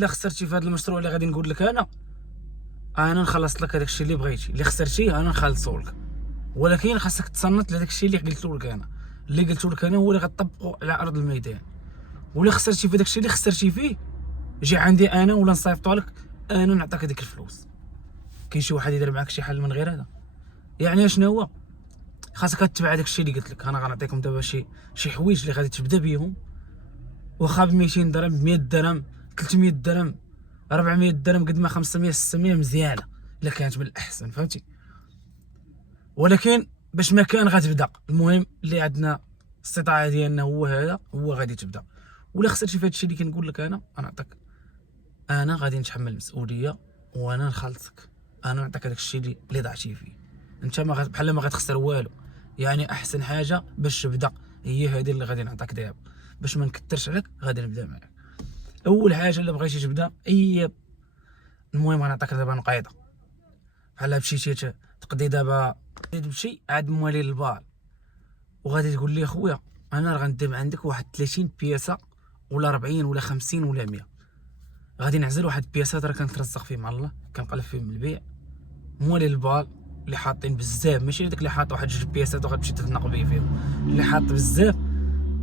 الا خسرتي في هذا المشروع اللي غادي نقول لك انا نخلص لك هذاك الشيء اللي بغيتي، اللي خسرتيه انا نخلصو لك، ولكن خاصك تصنت لهذاك الشيء اللي قلتو لك انا، اللي قلتو لك انا هو اللي غطبقو على ارض الميدان. ولا خسرتي في داك الشيء اللي خسرتي فيه، جي عندي انا ولا نصيفطو لك انا نعطيك هذيك الفلوس. كاين شي واحد يدير معاك شي حل من غير هذا؟ يعني شنو هو؟ خاصك تتبع داك الشيء اللي قلت لك. انا غنعطيكم دابا شي حوايج اللي غادي تبدا بهم، واخا ب 200 درهم، ب 100 درهم، 300 درهم، 400 درهم، قد ما 500 600 مزيانه الا كانت من الاحسن، فهمتي؟ ولكن باش ما كان غتبدا. المهم اللي عندنا الاستطاعه ديالنا هو هذا، هو غادي تبدا. ولا خسرتي في هذا الشيء اللي كنقول لك انا نعطيك، انا غادي نتحمل المسؤوليه وانا نخلصك، انا نعطيك هذاك الشيء اللي ضعتي فيه. انت بحال ما غتخسر والو. يعني احسن حاجه باش تبدا هي هذه اللي غادي نعطيك دابا، باش ما نكثرش عليك. غادي نبدا معاك. اول حاجه اللي بغيتي تبدا هي، المهم غنعطيك دابا نقيضه. بحال مشيتي تقضي دابا تمشي عند موالي البال، وغادي تقول لي خويا انا راه غندير عندك واحد 30 بياسه ولا 40 ولا 50 ولا 100. غادي نعزل واحد البياسات راه كنترزق فيه مع الله، كنقلب فيهم البيع. موالي البال اللي حاطين بزاف، ماشي داك اللي حاط واحد جوج بياسات وغتمشي تتنقبي فيهم، اللي حاط بزاف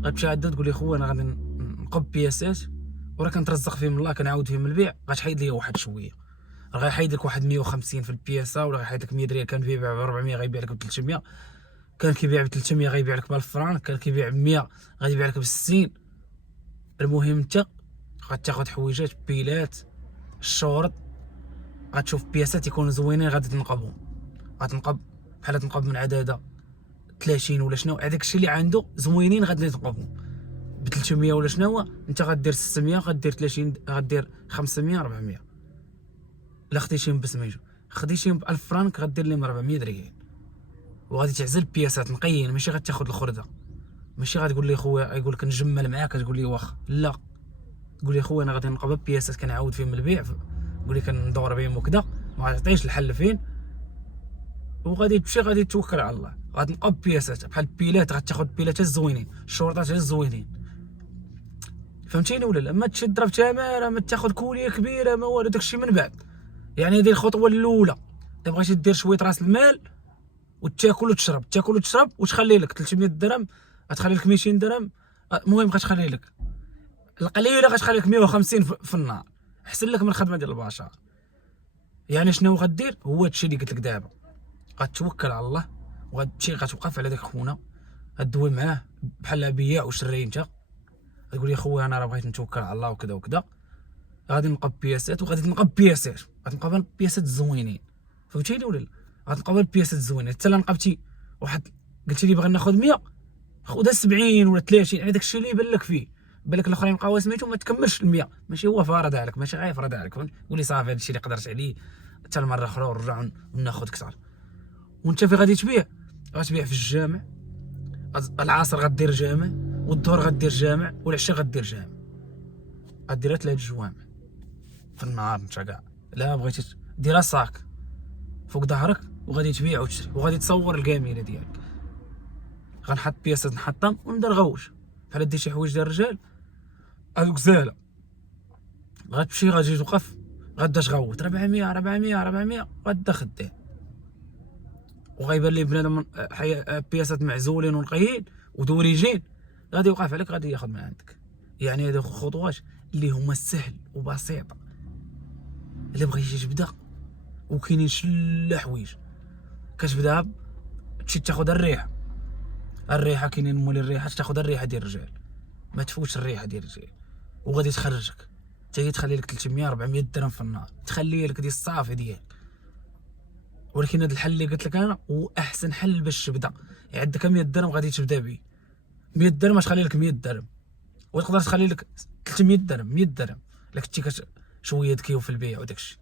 غتمشي عندو تقول لي خويا انا غادي نقب بياسات وراه كنترزق فيهم الله، كنعاود فيهم البيع. غتحيد لي واحد شويه، راه غيحيد لك واحد 150 في البياسه، ولا غيحيد لك 100 ريال. كان كيبيع ب 400 غيبيع لك ب 300، كان كيبيع ب 300 غيبيع لك ب 1000 فرانك، كان كيبيع ب 100 غادي يبيع لك ب 60. المهم انت غتاخد حويجات بيلات الشورط، غتشوف بياسات يكونوا زوينين غادي تنقبهم. غتنقب بحال تنقب من عداده 30 ولا شنو، هذاك الشيء اللي عنده زوينين غادي تنقبهم ب 300 ولا شنو. انت غدير 600، غدير 30، غدير 500 400. الا خديتيهم بسميتو، خديتيهم ب 1000 فرانك غدير لهم 400 ريال. وغادي تعزل بياسات نقيين، ماشي غتاخد الخرده. ماشي غتقول لي خويا يقول لك نجمل معاك تقول لي واخا، لا، تقول لي خويا انا غادي نقبض بياسات كنعاود فيهم البيع، قول لي كندور بهم وكذا، ما غاتعطيش الحل فين. وغادي تمشي غادي توكل على الله، غادي نقب بياسات بحال البيلات، غتاخد بيلات الزوينين، الشورطات الزوينين، فهمتيني ولا لا؟ ما تضرب تماره، ما تاخد كوليه كبيره، ما والو، داكشي من بعد. يعني هذه الخطوه الاولى. الا بغيتي دير شويه راس المال وتاكل وتشرب، تاكل وتشرب وتخلي لك 300 درهم، غتخلي لك 200 درهم، المهم غتخلي لك القليله، غتخلي لك 150 في النهار، احسن لك من الخدمه ديال البشر. يعني شنو غدير؟ هو هادشي اللي قلت لك دابا. غتوكل على الله وغتمشي غتوقف على داك خونا، غدوي معاه بحال بياع وشري. انت غتقول يا خويا انا راه بغيت نتوكل على الله وكذا وكذا، غادي نقب بياسات وغادي تنقب بياسات، غتنقب بياسات زوينين، فهمتيني ولا لا؟ غتنقب بياسات زوينين. حتى لا نقبتي واحد قلتي لي باغي ناخذ 100، خذها 70 ولا 30، يعني داكشي اللي يبان لك فيه. بان لك الاخرين بقاو سميتو ما تكملش ال 100، ماشي هو فارضها لك، ماشي غيفرضها لك، قولي صافي هادشي اللي قدرت عليه، حتى المره الاخرى ونرجعوا وناخذ كثر. وانت في غادي تبيع؟ غتبيع في الجامع، العصر غدير جامع، والظهر غدير جامع، والعشاء غدير جامع. غديرها 3 جوامع في النهار انت كاع. لا بغيتي ديرها صاك فوق ظهرك، وغادي تبيع وتشري، وغادي تصور الكاميرا ديالك. غنحط بياسات نحطهم وندير غوش بحال دير شي حوايج ديال الرجال هذوك زاله. غتمشي غادي توقف، غدا تغوت 400 400 400، غدا خدام. وغيبان لي بنادم بياسات معزولين ونقيين ودوريجين، غادي يوقف عليك، غادي ياخذ من عندك. يعني هذو خطوات اللي هما سهل وبسيطه. الا بغيتي تبدا وكاينين شلا حوايج كتبدا، تمشي تاخذ الريحه كاينين مولي الريحه، تاخذ الريحه ديال الرجال، ما تفوتش الريحه ديال الرجال، وغادي تخرجك حتى هي تخلي لك 300 400 درهم في النهار، تخلي لك ديال الصافي ديالك. ولكن هذا الحل اللي قلت لك انا هو احسن حل باش تبدا. يعني عندك 100 درهم غادي تبدا به، 100 درهم غتخلي لك 100 درهم، وتقدر تخلي لك 300 درهم 100 درهم، الا كنتي شويه ذكي في البيع وداكشي.